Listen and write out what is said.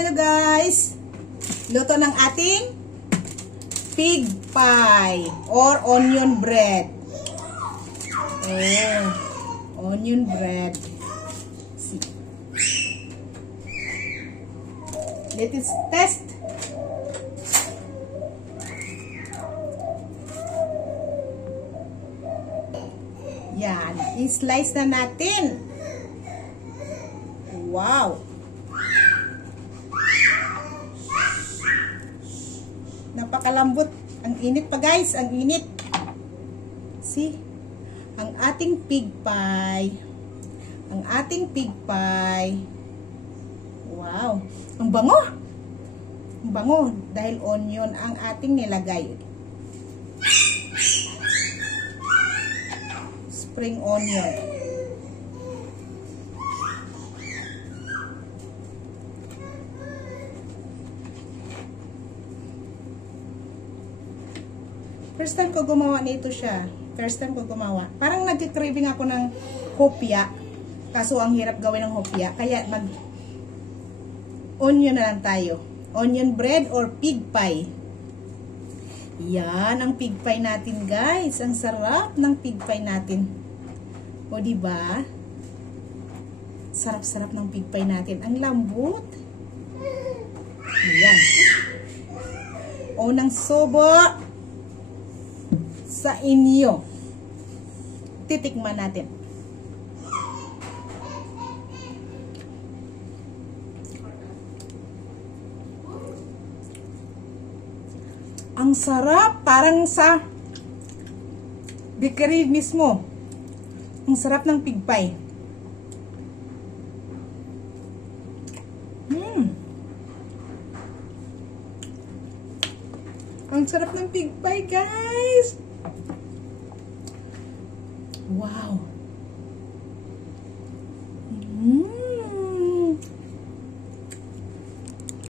tayo guys. Luto ng ating pig pie or onion bread. Onion bread. See. Let us test. Yan, i-slice na natin. Wow. Napakalambot. Ang init pa guys, ang init. See? Ang ating pig pie. Ang ating pig pie. Wow. Ang bango. Ang bango dahil onion ang ating nilagay. Spring onion. First time ko gumawa nito siya. First time ko gumawa. Parang nag-craving ako ng hopya. Kaso ang hirap gawin ng hopya. Kaya onion na lang tayo. Onion bread or pig pie. Yan ang pig pie natin guys. Ang sarap ng pig pie natin. O diba? Sarap-sarap ng pig pie natin. Ang lambot. Yan. Unang subo sa inyo. Titikman natin. Ang sarap, parang sa bakery mismo. Ang sarap ng pig pie. Ang sarap ng pig pie, guys. Wow.